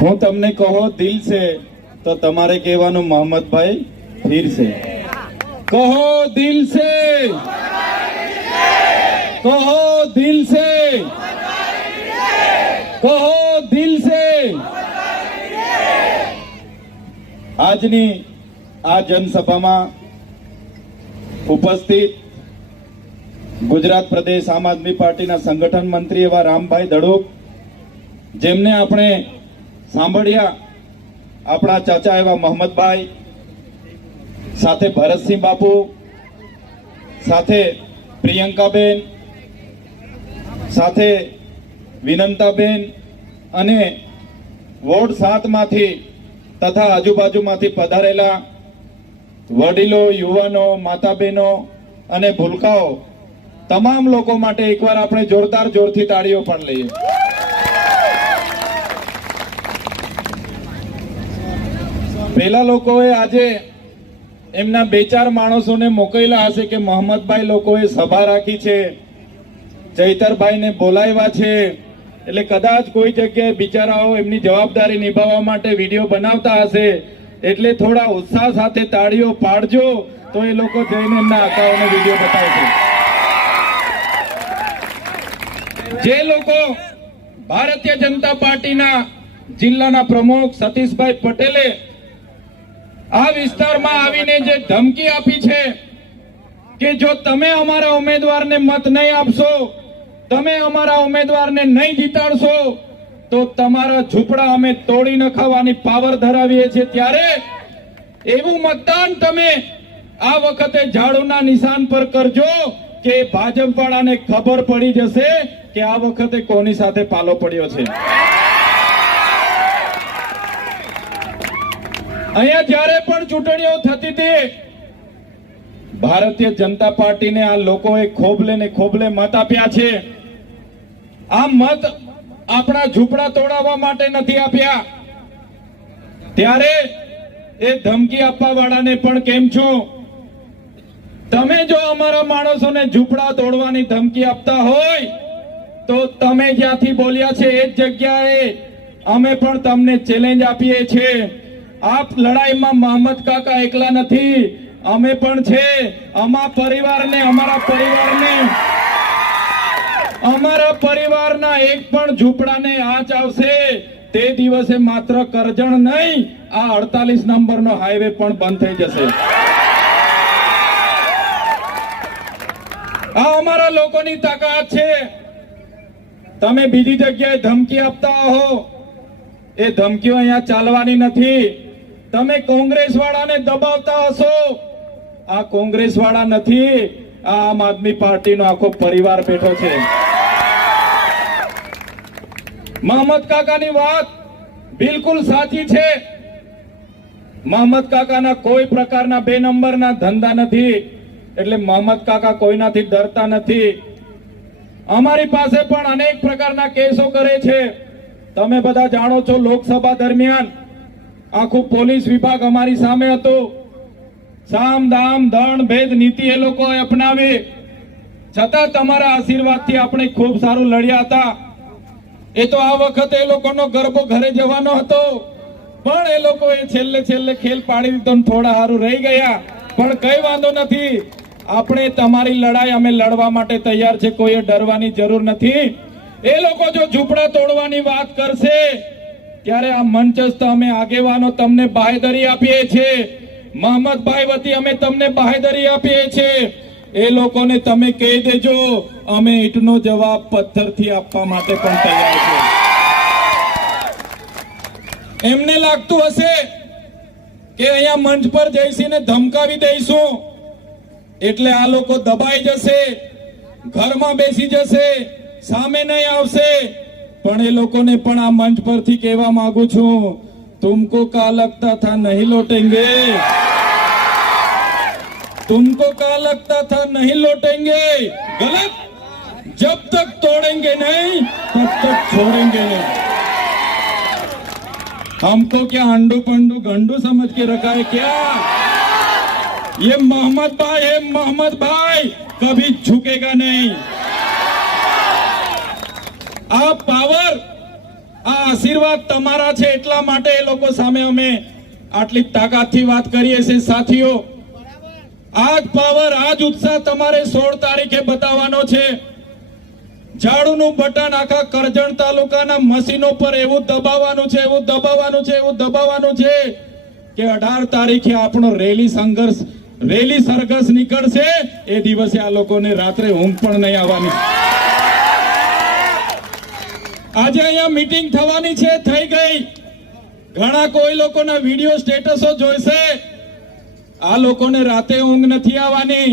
હું તમને કહો, દિલ છે, તો તમારે કહેવાનું મોહમ્મદભાઈ ફીર છે. કહો, દિલ છે. કહો, દિલ છે. કહો, દિલ છે. આજની આ જનસભામાં ઉપસ્થિત ગુજરાત પ્રદેશ આમ આદમી પાર્ટીના સંગઠન મંત્રી એવા રામભાઈ દડોક, જેમને આપણે સાંભળ્યા આપણા ચાચા એવા મોહમ્મદભાઈ, સાથે ભરતસિંહ બાપુ, સાથે પ્રિયંકાબેન, સાથે વિનંતાબેન અને વોર્ડ સાતમાંથી તથા આજુબાજુમાંથી પધારેલા વડીલો, યુવાનો માતા બહેનો અને ભૂલકાઓ, તમામ લોકો માટે એકવાર આપણે જોરદાર જોરથી તાળીઓ પણ લઈએ. પેલા લોકોએ આજે એમના બે ચાર માણસોને મોકલેલા હશે કે મોહમ્મદભાઈ લોકોએ સભા રાખી છે, ચૈતરભાઈને બોલાવ્યા છે. એટલે કદાચ કોઈ જગ્યાએ બિચારાઓ એમની જવાબદારી નિભાવવા માટે વીડિયો બનાવતા હશે. એટલે થોડા ઉત્સાહ સાથે તાળીઓ પાડજો, તો એ લોકો જઈને એમના આકાઓનો વીડિયો બતાવશે. જે લોકો ભારતીય જનતા પાર્ટીના જિલ્લાના પ્રમુખ સતીશભાઈ પટેલે આ વિસ્તારમાં આવીને જે ધમકી આપી છે કે જો તમે અમારા ઉમેદવારને મત નહીં આપશો, તમે અમારા ઉમેદવારને નહીં જીતાડશો, તો તમારા ઝૂંપડા અમે તોડી નખાવાની પાવર ધરાવીએ છીએ ત્યારે એવું મતદાન તમે આ વખતે ઝાડુના નિશાન પર કરજો કે ભાજપ વાળાને ખબર પડી જશે કે આ વખતે કોની સાથે પાલો પડ્યો છે. અહીંયા જ્યારે પણ ચૂંટણીઓ થતી હતી, ભારતીય જનતા પાર્ટીને આ લોકોએ ખોબલે ને ખોબલે મત આપ્યા છે. આ મત આપણા ઝૂંપડા તોડાવવા માટે નથી આપ્યા. ત્યારે એ ધમકી આપવા વાળાને પણ કેમ છો? તમે જો અમારા માણસોને ઝૂંપડા તોડવાની ધમકી આપતા હોય, તો તમે જ્યાંથી બોલ્યા છે એ જ જગ્યાએ અમે પણ તમને ચેલેન્જ આપીએ છીએ. આપ લડાઈમાં મોહમ્મદ કાકા એકલા નથી. અમે પણ છે. અમારા પરિવારને અમારા પરિવારને. અમારા પરિવારના એક પણ ઝૂંપડાને આંચ આવશે. તે દિવસે માત્ર કરજણ નહીં, આ અડતાલીસ નંબરનો હાઈવે પણ બંધ થઈ જશે. આ અમારા લોકોની તાકાત છે. તમે બીજી જગ્યાએ ધમકી આપતા હો. એ ધમકીઓ અહીંયા ચાલવાની નથી. તમે કોંગ્રેસ વાળાને દબાવતા હશો. આ કોંગ્રેસ વાળા નથી, આ આમ આદમી પાર્ટીનો આખો પરિવાર બેઠો છે. મહમદ કાકાની વાત બિલકુલ સાચી છે. મહમદ કાકાના કોઈ પ્રકારના બે નંબરના ધંધા નથી, એટલે મહમદ કાકા કોઈનાથી ડરતા નથી. અમારી પાસે પણ અનેક પ્રકારના કેસો કરે છે. તમે બધા જાણો છો લોકસભા દરમિયાન આખું પોલીસ વિભાગ અમારી સામે હતો. સામ, દામ ધન ભેદ નીતિ એ લોકોએ અપનાવી. છતાં તમારા આશીર્વાદથી આપણે ખૂબ સારું લડ્યા હતા. એ તો આ વખતે એ લોકોનો ગરબો ઘરે જવાનો હતો. પણ એ લોકોએ છેલ્લે છેલ્લે ખેલ પાડી દીધો થોડા સારું રહી ગયા. પણ કઈ વાંધો નથી. આપણે તમારી લડાઈ અમે લડવા માટે તૈયાર છે. કોઈએ ડરવાની જરૂર નથી. એ લોકો જો ઝૂંપડા તોડવાની વાત કરશે ત્યારે આ મંચસ્થ અમે આગેવાનો તમને બાહેદરી આપીએ છીએ. મોહમ્મદભાઈ વતી અમે તમને બાહેદરી આપીએ છીએ. એ લોકોને તમે કહી દેજો, અમે ઈટનો જવાબ પથ્થરથી આપવા માટે પણ તૈયાર છે એમને લાગતું હશે કે અહીંયા મંચ પર જઈશીને ધમકાવી દઈશું. એટલે આ લોકો દબાઈ જશે, ઘરમાં બેસી જશે, સામે નહીં આવશે. પણ એ લોકોને પણ આ મંચ પરથી કહેવા માંગુ છું તુમકો કા લગતા થા નહીં લોટેંગે तुमको क्या लगता था नहीं लौटेंगे गलत जब तक तोड़ेंगे नहीं तब तक छोड़ेंगे नहीं हमको क्या अंडू पंडू गंडू समझ के रखा है क्या ये मोहम्मद भाई है मोहम्मद भाई कभी झुकेगा नहीं આ પાવર, આ આશીર્વાદ તમારા છે એટલા માટે એ લોકો સામે અમે આટલી તાકાતથી વાત કરીએ છીએ. સાથીઓ, આજ પાવર, આજ ઉત્સાહ તમારે સોળ તારીખે બતાવવાનો છે. ઝાડુનું બટન આખા કરજણ તાલુકાના મશીનો પર એવું દબાવવાનું છે, એવું દબાવવાનું છે, એવું દબાવવાનું છે કે અઢાર તારીખે આપણો રેલી સંઘર્ષ, રેલી સરઘસ નીકળશે. એ દિવસે આ લોકોને રાત્રે ઊંઘ પણ નહીં આવવાની. આજે અહીંયા મીટિંગ થવાની છે, થઈ ગઈ. ઘણા કોઈ લોકોના વીડિયો સ્ટેટસો જોઈશે. આ લોકોને રાતે ઊંઘ નથી આવવાની.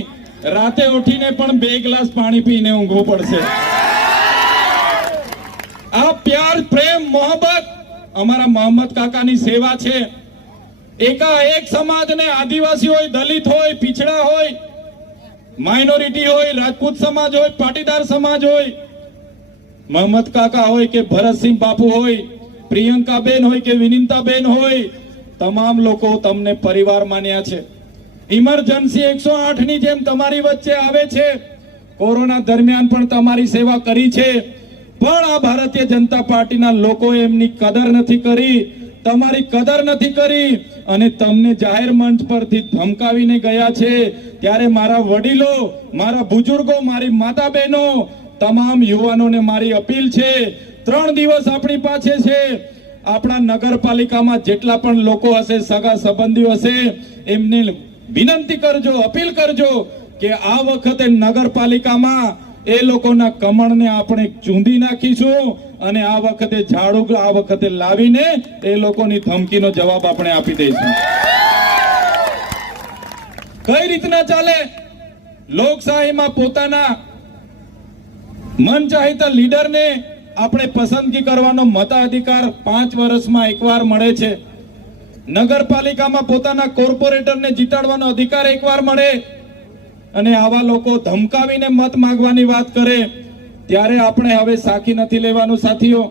રાતે ઉઠીને પણ બે ગ્લાસ પાણી પીને ઊંઘવું પડશે. આ પ્યાર પ્રેમ મોહબ્બત અમારા મોહમ્મદ કાકાની સેવા છે. એકા એક સમાજને આદિવાસી હોય, દલિત હોય, પીછડા હોય માઇનોરિટી હોય, રાજપૂત સમાજ હોય, પાટીદાર સમાજ હોય મોહમ્મદ કાકા હોય કે ભરતસિંહ બાપુ હોય પ્રિયંકાબેન હોય કે વિનિતાબેન હોય, તમામ લોકો તમને પરિવાર માન્યા છે. ઇમરજન્સી એકસો ની જેમ તમારી વચ્ચે આવે છે. કોરોના દરમિયાન પણ તમારી સેવા કરી છે. પણ આ ભારતીય જનતા પાર્ટીના લોકોએ એમની કદર નથી કરી, તમારી કદર નથી કરી અને તમને જાહેર મંચ પરથી ધમકાવીને ગયા છે. ત્યારે મારા વડીલો, મારા બુજુર્ગો, મારી માતા બહેનો તમામ યુવાનોને મારી અપીલ છે, ત્રણ દિવસ આપણી પાસે છે. આપણા નગરપાલિકામાં જેટલા પણ લોકો હશે, સગા સંબંધીઓ હશે, એમને વિનંતી કરજો, અપીલ કરજો કે આ વખતે નગરપાલિકામાં એ લોકોના કમળને આપણે ચૂંધી નાખીશું અને આ વખતે ઝાડુ, આ વખતે લાવીને એ લોકોની ધમકીનો જવાબ આપણે આપી દઈશું. કઈ રીતના ચાલે? લોકશાહીમાં પોતાના મન ચાહિતા લીડરને આપણે પસંદગી કરવાનો મતાધિકાર પાંચ વર્ષમાં એકવાર મળે છે. નગરપાલિકામાં પોતાના કોર્પોરેટરને જીતાડવાનો અધિકાર એકવાર મળે અને આવા લોકો ધમકાવીને મત માંગવાની વાત કરે, ત્યારે આપણે હવે સાખી નથી લેવાનું સાથીઓ.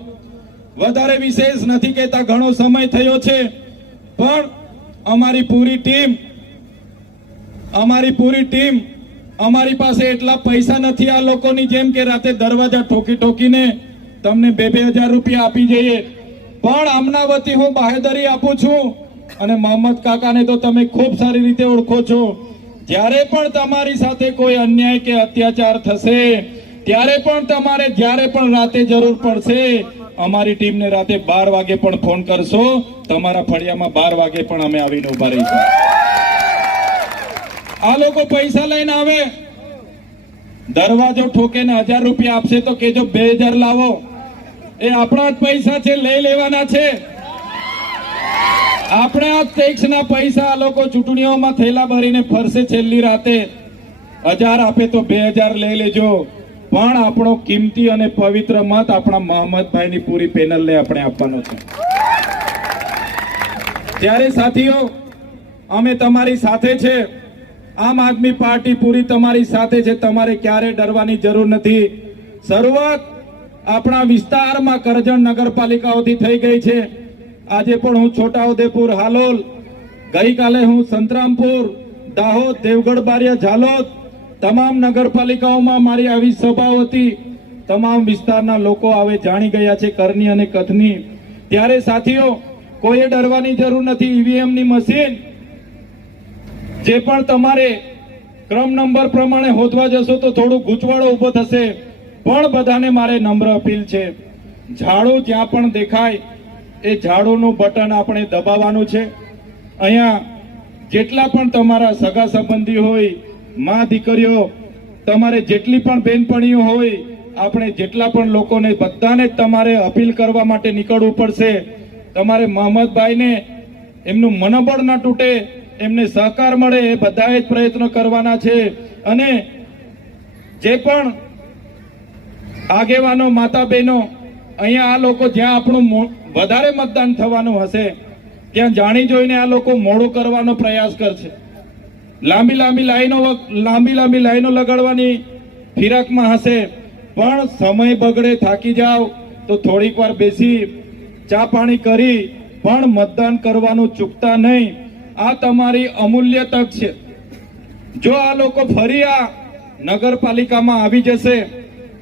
વધારે વિશેષ નથી કહેતા, ઘણો સમય થયો છે. પણ અમારી પૂરી ટીમ, અમારી પૂરી ટીમ અમારી પાસે એટલા પૈસા નથી આ લોકોની જેમ કે રાતે દરવાજા ઠોકી ઠોકીને તમને બે બે હજાર રૂપિયા આપી જઈએ. પણ આમના વતી હું બાહેદરી આપું છું અને મોહમ્મદ કાકાને તો તમે ખૂબ સારી રીતે ઓળખો છો. જ્યારે પણ તમારી સાથે કોઈ અન્યાય કે અત્યાચાર થશે, ત્યારે પણ તમારે જ્યારે પણ રાતે જરૂર પડશે, અમારી ટીમને રાતે બાર વાગે પણ ફોન કરશો. તમારા ફળિયામાં બાર વાગે પણ અમે આવીને ઊભા રહીશું. આ લોકો પૈસા લઈને આવે. દરવાજો ઠોકે ને હજાર રૂપિયા આપશે તો કેજો બે હજાર લાવો. એ આપણા જ પૈસા છે, લઈ લેવાના છે. આપણે આ ટેક્સના પૈસા આ લોકો ચૂંટણીઓમાં થેલા ભરીને ફરશે છેલ્લી રાતે. હજાર આપે તો બે હજાર લઈ લેજો. પણ આપણો કિંમતી અને પવિત્ર મત આપણા મોહમ્મદભાઈની પૂરી પેનલને આપણે આપવાનો છે. ત્યારે સાથીઓ, અમે તમારી સાથે છે. આમ આદમી પાર્ટી પૂરી તમારી સાથે છે, તમારે ક્યારે ડરવાની જરૂર નથી. શરૂઆત આપણા વિસ્તારમાં કરજણ નગરપાલિકાઓથી થઈ ગઈ છે. આજે પણ હું છોટાઉદેપુર, હાલોલ, ગઈકાલે હું સંતરામપુર, દાહોદ, દેવગઢ, બારિયા, ઝાલોદ તમામ નગરપાલિકાઓમાં મારી આવી સભાઓ હતી. તમામ વિસ્તારના લોકો હવે જાણી ગયા છે કરની અને કથની. ત્યારે સાથીઓ, કોઈએ ડરવાની જરૂર નથી. ઈવીએમની મશીન જે પણ તમારે ક્રમ નંબર પ્રમાણે હોદવા જશો તો થોડું ગૂંચવાડો ઊભો થશે. પણ બધાને મારે નમ્ર અપીલ છે. ઝાડો જ્યાં પણ દેખાય, એ ઝાડુનું બટન આપણે દબાવવાનું છે. અહીંયા જેટલા પણ તમારા સગા સંબંધી હોય, મા દીકરીઓ, તમારે જેટલી પણ બેનપણીઓ હોય, આપણે જેટલા પણ લોકોને બધાને તમારે અપીલ કરવા માટે નીકળવું પડશે. તમારે મોહમ્મદભાઈને એમનું મનોબળ ન તૂટે એમને સહકાર મળે એ બધાએ જ પ્રયત્નો કરવાના છે. અને જે પણ આગેવાનો માતા બહેનો અહીંયા આ લોકો જ્યાં આપણું વધારે મતદાન થવાનું હશે, ત્યાં જાણી જોઈને આ લોકો મોડું કરવાનો પ્રયાસ કરશે. લાંબી લાંબી લાઈનો લાંબી લાંબી લાઈનો લગાડવાની ફિરાકમાં હશે. પણ સમય બગડે, થાકી જાવ, તો થોડીક વાર બેસી ચા પાણી કરી, પણ મતદાન કરવાનું ચૂકતા નહીં. આ તમારી અમૂલ્ય તક છે. જો આ લોકો ફરી આ નગરપાલિકામાં આવી જશે,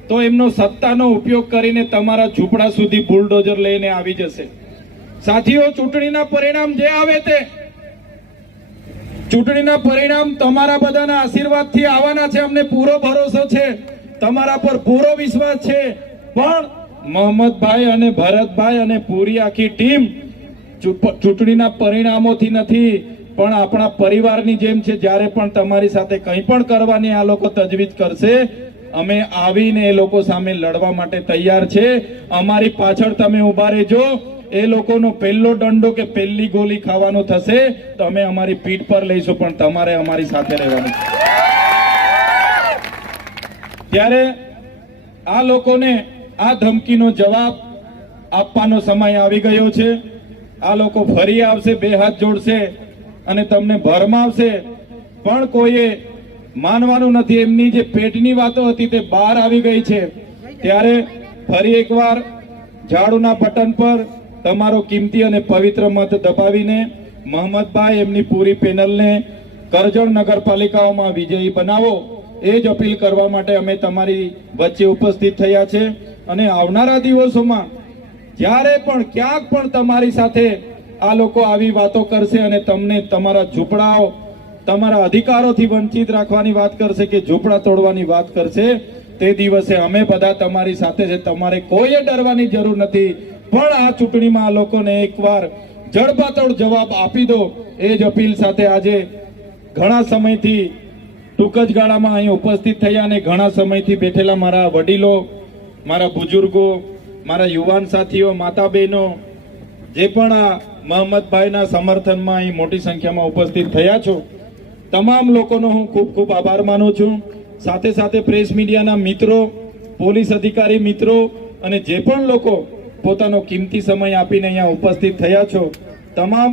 તો એમનો સત્તાનો ઉપયોગ કરીને તમારા ઝૂંપડા સુધી બુલડોઝર લઈને આવી જશે. સાથીઓ, ચૂંટણીના પરિણામ જે આવે તે, ચૂંટણીના પરિણામ તમારા બધાના આશીર્વાદથી આવવાના છે. અમને પૂરો ભરોસો છે. તમારા પર પૂરો વિશ્વાસ છે. પણ મોહમ્મદભાઈ અને ભરતભાઈ અને પૂરી આખી ટીમ ચૂંટણીના પરિણામોથી નથી, પણ આપણા પરિવારની જેમ છે, જ્યારે પણ તમારી સાથે કંઈ પણ કરવાની આ લોકો તજવીજ કરશે, અમે આવીને એ લોકો સામે લડવા માટે તૈયાર છે. અમારી પાછળ તમે ઊભા રહેજો. એ લોકોનો પહેલો દંડો કે પહેલી ગોલી ખાવાનો થશે, તો અમે અમારી પીઠ પર લઈશું, પણ તમારે અમારી સાથે રહેવાનું ત્યારે આ લોકોને આ ધમકીનો જવાબ આપવાનો સમય આવી ગયો છે. આ લોકો ફરી આવશે, બે હાથ જોડશે અને તમને ભરમાવશે પણ કોઈએ માનવાનું નથી, એમની જે પેટની વાતો હતી તે બહાર આવી ગઈ છે. ત્યારે ફરી એકવાર ઝાડુના બટન પર તમારો કિંમતી અને પવિત્ર મત દબાવીને મોહમ્મદભાઈ એમની પૂરી પેનલને કરજણ નગરપાલિકાઓમાં વિજયી બનાવો. એ જ અપીલ કરવા માટે અમે તમારી વચ્ચે ઉપસ્થિત થયા છે. અને આવનારા દિવસોમાં જ્યારે પણ ક્યાંક પણ તમારી સાથે આ લોકો આવી વાતો કરશે અને તમને તમારા ઝૂંપડાઓ, તમારા અધિકારોથી વંચિત રાખવાની વાત કરશે કે ઝૂંપડા તોડવાની વાત કરશે, તે દિવસે અમે બધા તમારી સાથે છે. તમારે કોઈએ ડરવાની જરૂર નથી. પણ આ ચૂંટણીમાં આ લોકોને એકવાર જડબાતોડ જવાબ આપી દો. એ જ અપીલ સાથે આજે ઘણા સમયથી ટૂંક જ ગાળામાં અહીં ઉપસ્થિત થયા અને ઘણા સમયથી બેઠેલા મારા વડીલો, મારા બુજુર્ગો મારા યુવાન સાથીઓ માતા બહેનો જે પણ આ મહમ્મદભાઈના સમર્થનમાં અહીં મોટી સંખ્યામાં ઉપસ્થિત થયા છો, તમામ લોકોનો હું ખૂબ ખૂબ આભાર માનું છું. સાથે સાથે પ્રેસ મીડિયાના મિત્રો, પોલીસ અધિકારી મિત્રો અને જે પણ લોકો પોતાનો કિંમતી સમય આપીને અહીંયા ઉપસ્થિત થયા છો, તમામ